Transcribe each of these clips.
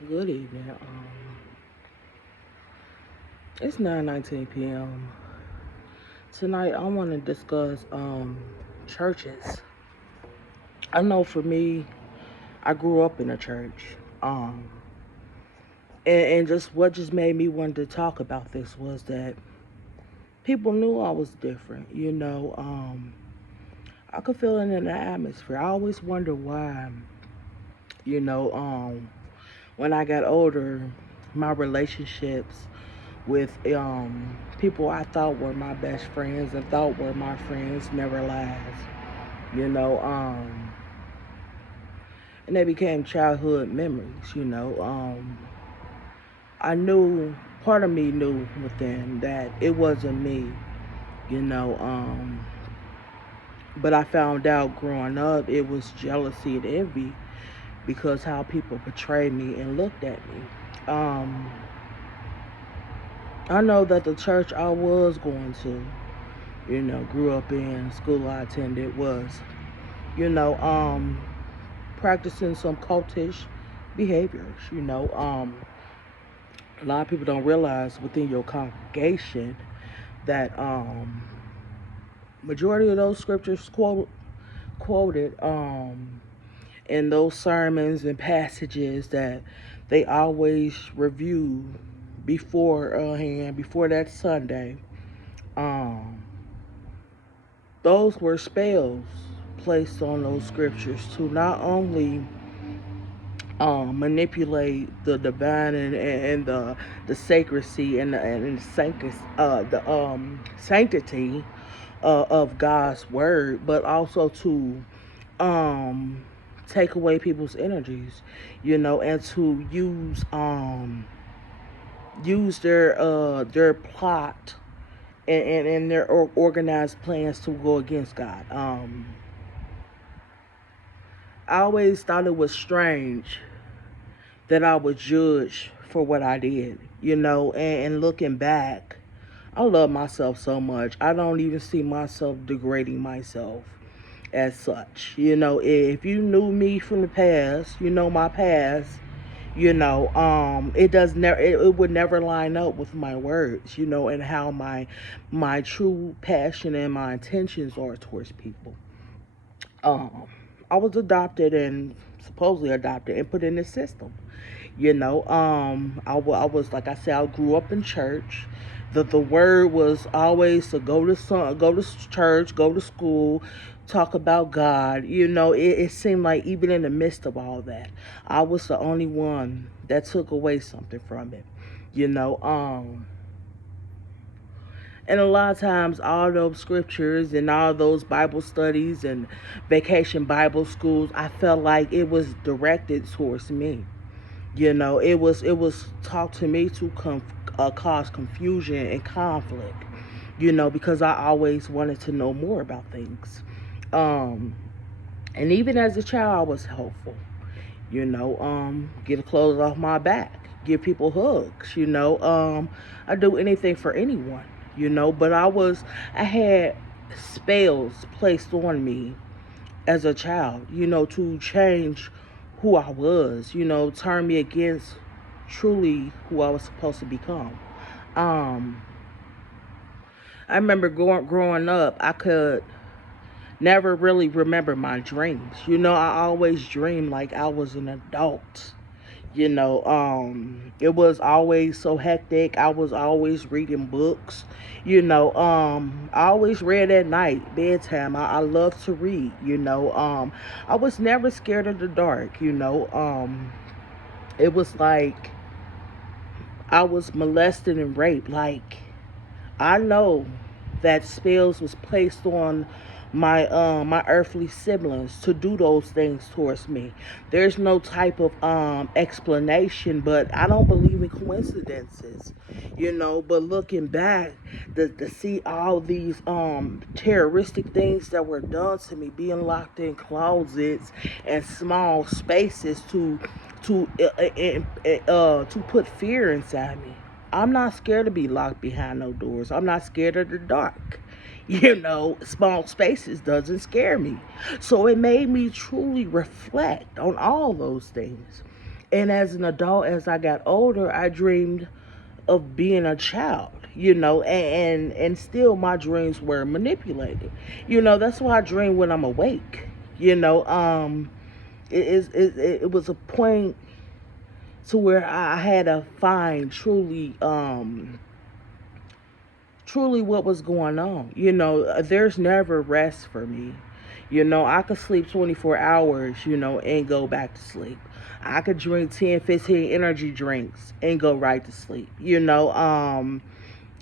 Good evening. It's 9:19 p.m. Tonight I want to discuss churches. I know for me, I grew up in a church. Um and just what just made me want to talk about this was that people knew I was different. I could feel it in the atmosphere. I always wonder why, you know, um when I got older, my relationships with people I thought were my best friends and thought were my friends never last. You know, and they became childhood memories. I knew part of me knew within that it wasn't me, you know, but I found out growing up it was jealousy and envy because how people portrayed me and looked at me. Um, I know that the church I was going to, grew up in, school I attended was, you know, um, practicing some cultish behaviors. A lot of people don't realize within your congregation that majority of those scriptures quoted in those sermons and passages that they always review before that Sunday. Um, those were spells placed on those scriptures to not only manipulate the divine and the sacredcy and the sanctity of God's word, but also to um, take away people's energies, and to use their plot and their organized plans to go against God. I always thought it was strange that I was judged for what I did, and looking back, I love myself so much. I don't even see myself degrading myself as such. If you knew me from the past, you know my past, it would never line up with my words, and how my true passion and my intentions are towards people. Um, I was adopted and supposedly adopted and put in the system. I was like I said, I grew up in church. The word was always to go to church, go to school, talk about God. It seemed like even in the midst of all that, I was the only one that took away something from it. You know, um, and a lot of times, all those scriptures and all those Bible studies and vacation Bible schools, I felt like it was directed towards me. It was taught to me to cause confusion and conflict. Because I always wanted to know more about things. Um, and even as a child, I was helpful. Get the clothes off my back, give people hugs. I do anything for anyone. But I had spells placed on me as a child, to change who I was, turn me against truly who I was supposed to become. Um, I remember growing up, I could never really remember my dreams. I always dreamed like I was an adult. It was always so hectic. I was always reading books. I always read at night, bedtime. I love to read. I was never scared of the dark. It was like I was molested and raped. Like, I know that spells was placed on my earthly siblings to do those things towards me. There's no type of explanation, but I don't believe in coincidences. But looking back, to see all these terroristic things that were done to me, being locked in closets and small spaces to put fear inside me. I'm not scared to be locked behind no doors. I'm not scared of the dark. Small spaces doesn't scare me. So it made me truly reflect on all those things. And as an adult, as I got older, I dreamed of being a child, and still my dreams were manipulated. That's why I dream when I'm awake. It was a point to where I had to find truly what was going on. There's never rest for me. I could sleep 24 hours, and go back to sleep. I could drink 10, 15 energy drinks and go right to sleep.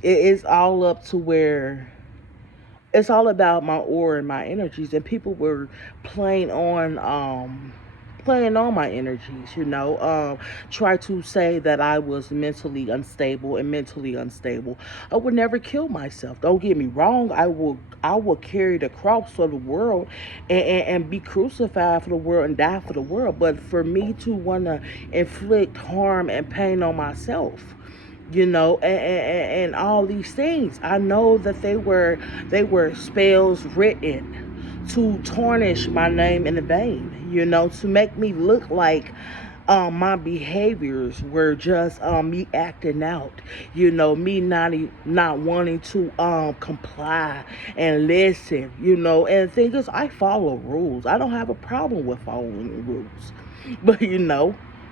It's all up to where it's all about my aura and my energies, and people were playing on my energies, try to say that I was mentally unstable and mentally unstable. I would never kill myself. Don't get me wrong. I will carry the cross for the world, and be crucified for the world and die for the world. But for me to want to inflict harm and pain on myself, and all these things, I know that they were spells written to tarnish my name in vain, to make me look like my behaviors were just me acting out, me not wanting to comply and listen, and the thing is, I follow rules. I don't have a problem with following rules, but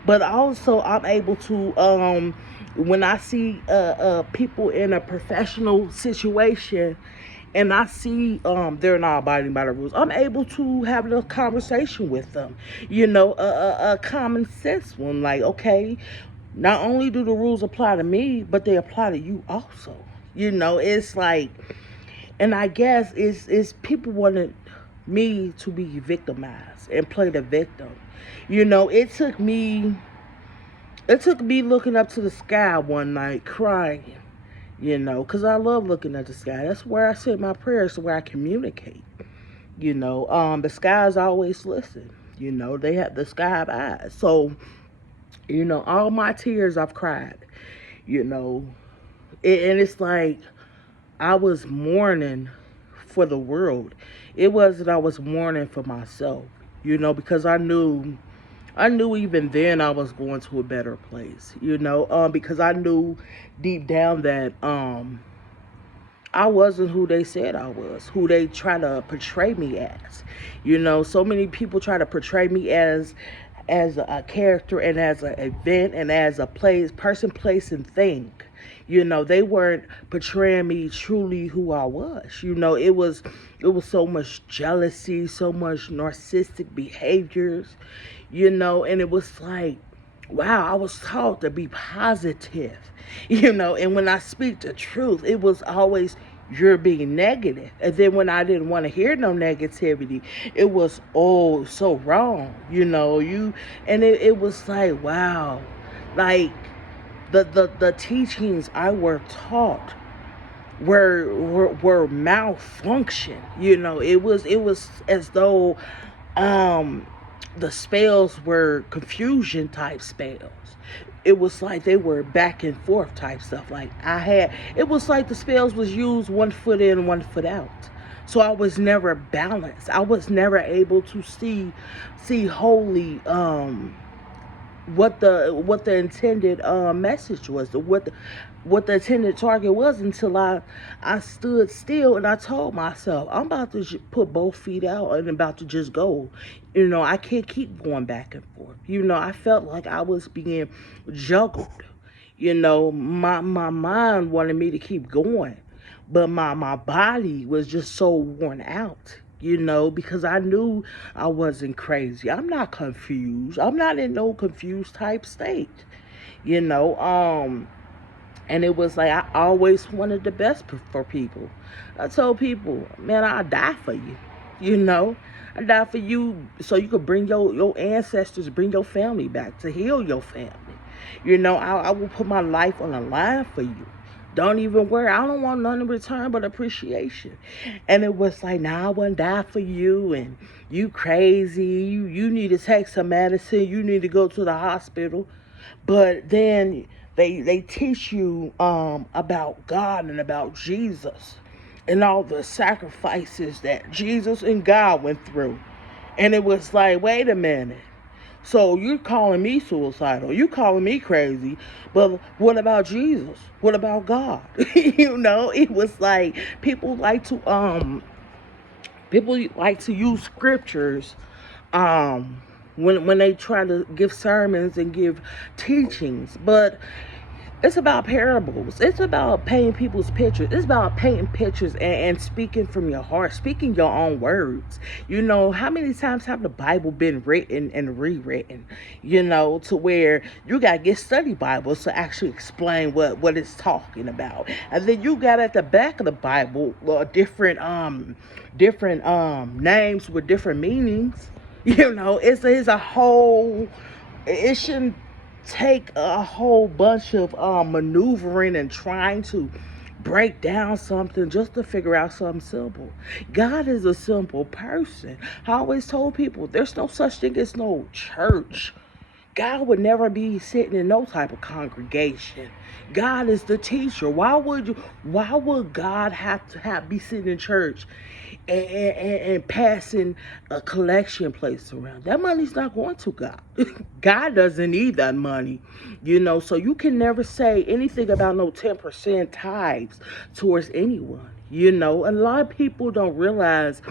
but also I'm able to when I see people in a professional situation, and I see they're not abiding by the rules, I'm able to have a conversation with them, a common sense one, like, okay, not only do the rules apply to me, but they apply to you also. It's like, and I guess it's people wanted me to be victimized and play the victim. It took me looking up to the sky one night crying, because I love looking at the sky. That's where I say my prayers, where I communicate. The skies always listen. They have the sky have eyes. So, all my tears I've cried, you know, and it's like I was mourning for the world. It wasn't I was mourning for myself, because I knew even then I was going to a better place, because I knew deep down that I wasn't who they said I was, who they try to portray me as. So many people try to portray me as a character and as an event and as a person, place, and thing. They weren't portraying me truly who I was. It was so much jealousy, so much narcissistic behaviors, and it was like, wow, I was taught to be positive, and when I speak the truth, it was always, you're being negative. And then when I didn't want to hear no negativity, it was, oh, so wrong, and it was like, wow, like the teachings I were taught were malfunction. It was as though the spells were confusion type spells. It was like they were back and forth type stuff. Like it was like the spells was used one foot in, one foot out. So I was never balanced. I was never able to see wholly what the intended message was, what the intended target was, until I stood still and I told myself, I'm about to put both feet out and about to just go. I can't keep going back and forth. I felt like I was being juggled. My mind wanted me to keep going, but my body was just so worn out, because I knew I wasn't crazy. I'm not confused. I'm not in no confused type state, you know. And it was like I always wanted the best for people. I told people, man, I'll die for you, I die for you so you could bring your ancestors, bring your family back, to heal your family. I will put my life on the line for you. Don't even worry. I don't want nothing in return but appreciation. And it was like, nah, I wouldn't die for you, and you crazy. You need to take some medicine. You need to go to the hospital. But then they teach you about God and about Jesus and all the sacrifices that Jesus and God went through. And it was like, wait a minute. So you're calling me suicidal. You calling me crazy. But what about Jesus? What about God? It was like people like to use scriptures when they try to give sermons and give teachings. But it's about parables. It's about painting people's pictures. It's about painting pictures and speaking from your heart, speaking your own words. How many times have the Bible been written and rewritten? To where you got to get study Bibles to actually explain what it's talking about. And then you got at the back of the Bible different names with different meanings. It's a whole, it shouldn't take a whole bunch of maneuvering and trying to break down something just to figure out something simple. God is a simple person. I always told people there's no such thing as no church. God would never be sitting in no type of congregation. God is the teacher. Why would God have to be sitting in church and passing a collection place around? That money's not going to God. God doesn't need that money. So you can never say anything about no 10% tithes towards anyone. A lot of people don't realize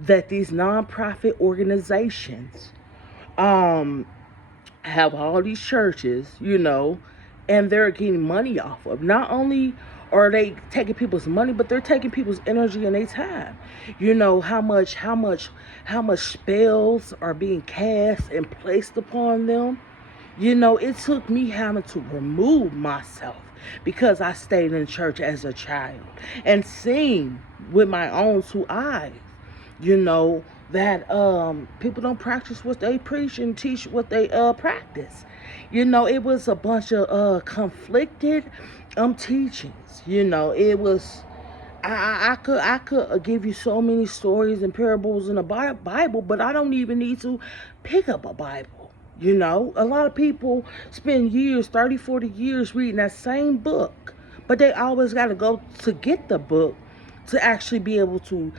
that these nonprofit organizations have all these churches, and they're getting money off of. Not only are they taking people's money, but they're taking people's energy and their time. How much spells are being cast and placed upon them. It took me having to remove myself because I stayed in church as a child and seen with my own two eyes, that people don't practice what they preach and teach what they practice. It was a bunch of conflicted teachings. It was, I could give you so many stories and parables in the Bible, but I don't even need to pick up a Bible. A lot of people spend years, 30, 40 years reading that same book, but they always got to go to get the book to actually be able to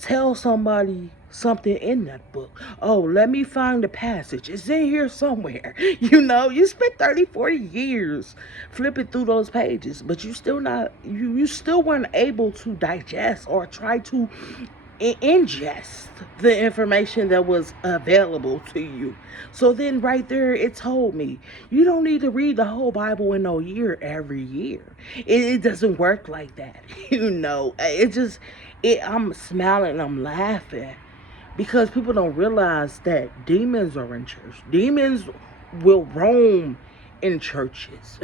tell somebody something in that book. Oh, let me find the passage. It's in here somewhere. You spent 30, 40 years flipping through those pages, but you still weren't able to digest or try to ingest the information that was available to you. So then right there, it told me, you don't need to read the whole Bible in a year every year. It doesn't work like that. I'm smiling, I'm laughing because people don't realize that demons are in church. Demons will roam in churches.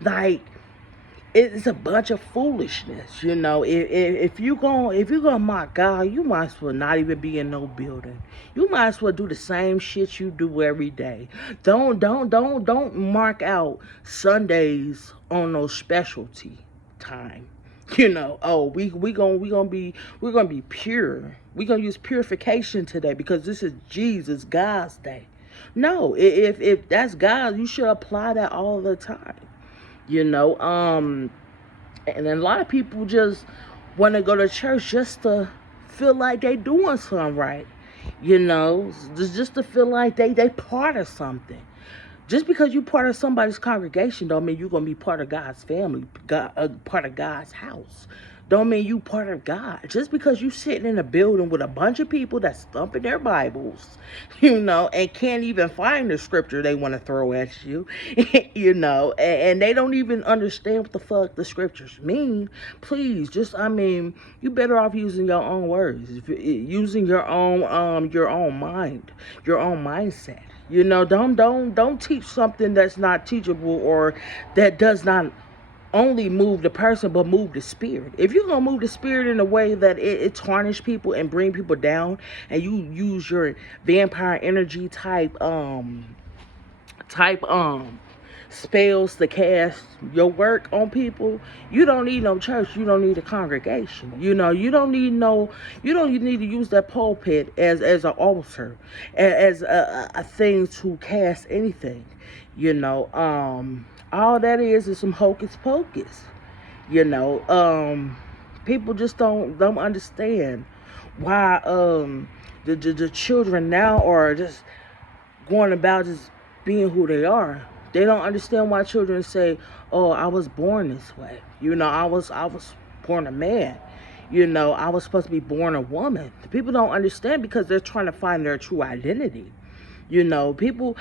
Like, it's a bunch of foolishness. If you gonna mock God, you might as well not even be in no building. You might as well do the same shit you do every day. Don't mark out Sundays on no specialty time. Oh, we're gonna be pure. We're gonna use purification today because this is Jesus, God's day. No, if that's God, you should apply that all the time. you know um and a lot of people just want to go to church just to feel like they doing something right, just to feel like they part of something. Just because you part of somebody's congregation don't mean you're gonna be part of God's family, part of God's house. Don't mean you part of God. Just because you sitting in a building with a bunch of people that's thumping their Bibles, and can't even find the scripture they want to throw at you, and they don't even understand what the fuck the scriptures mean. Please, you better off using your own words, using your own mind, your own mindset. Don't teach something that's not teachable or that does not only move the person but move the spirit. If you're gonna move the spirit in a way that it tarnish people and bring people down, and you use your vampire energy type spells to cast your work on people, you don't need no church. You don't need a congregation. You don't need to use that pulpit as an altar, as a thing to cast anything. All that is some hocus pocus. you know People just don't understand why the children now are just going about just being who they are. They don't understand why children say, "Oh, I was born this way." I was born a man. I was supposed to be born a woman. People don't understand because they're trying to find their true identity. People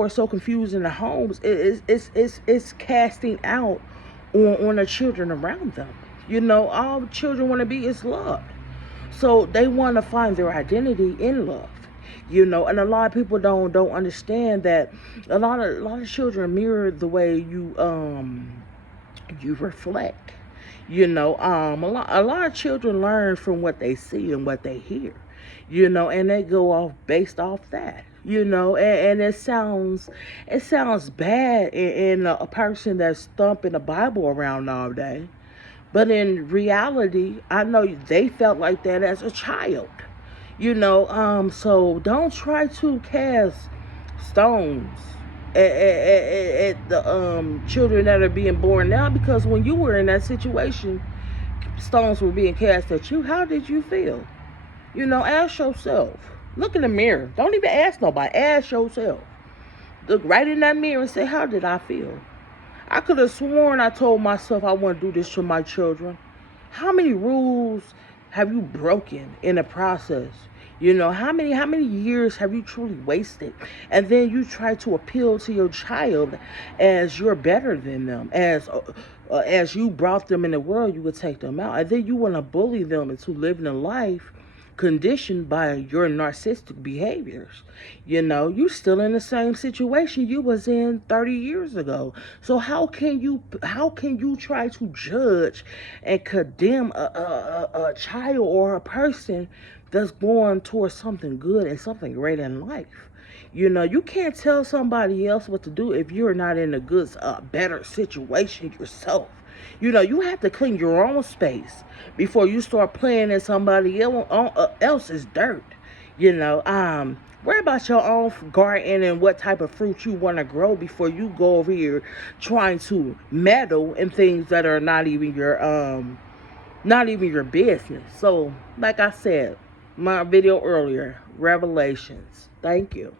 are so confused in the homes. It's casting out on the children around them. All children want to be is loved. So they want to find their identity in love. And a lot of people don't understand that a lot of children mirror the way you reflect. A lot of children learn from what they see and what they hear. And they go off based off that. And it sounds bad in a person that's thumping the Bible around all day. But in reality, I know they felt like that as a child. So don't try to cast stones at the children that are being born now, because when you were in that situation, stones were being cast at you. How did you feel? Ask yourself. Look in the mirror. Don't even ask nobody. Ask yourself. Look right in that mirror and say, how did I feel? I could have sworn I told myself I want to do this for my children. How many rules have you broken in the process? How many years have you truly wasted? And then you try to appeal to your child as you're better than them, as you brought them in the world, you would take them out, and then you want to bully them into living a life conditioned by your narcissistic behaviors. You still in the same situation you was in 30 years ago. So how can you try to judge and condemn a child or a person that's going towards something good and something great in life? You can't tell somebody else what to do if you're not in a good, better situation yourself. You have to clean your own space before you start playing in somebody else's dirt. Worry about your own garden and what type of fruit you want to grow before you go over here trying to meddle in things that are not even your business. So, like I said, my video earlier, Revelations. Thank you.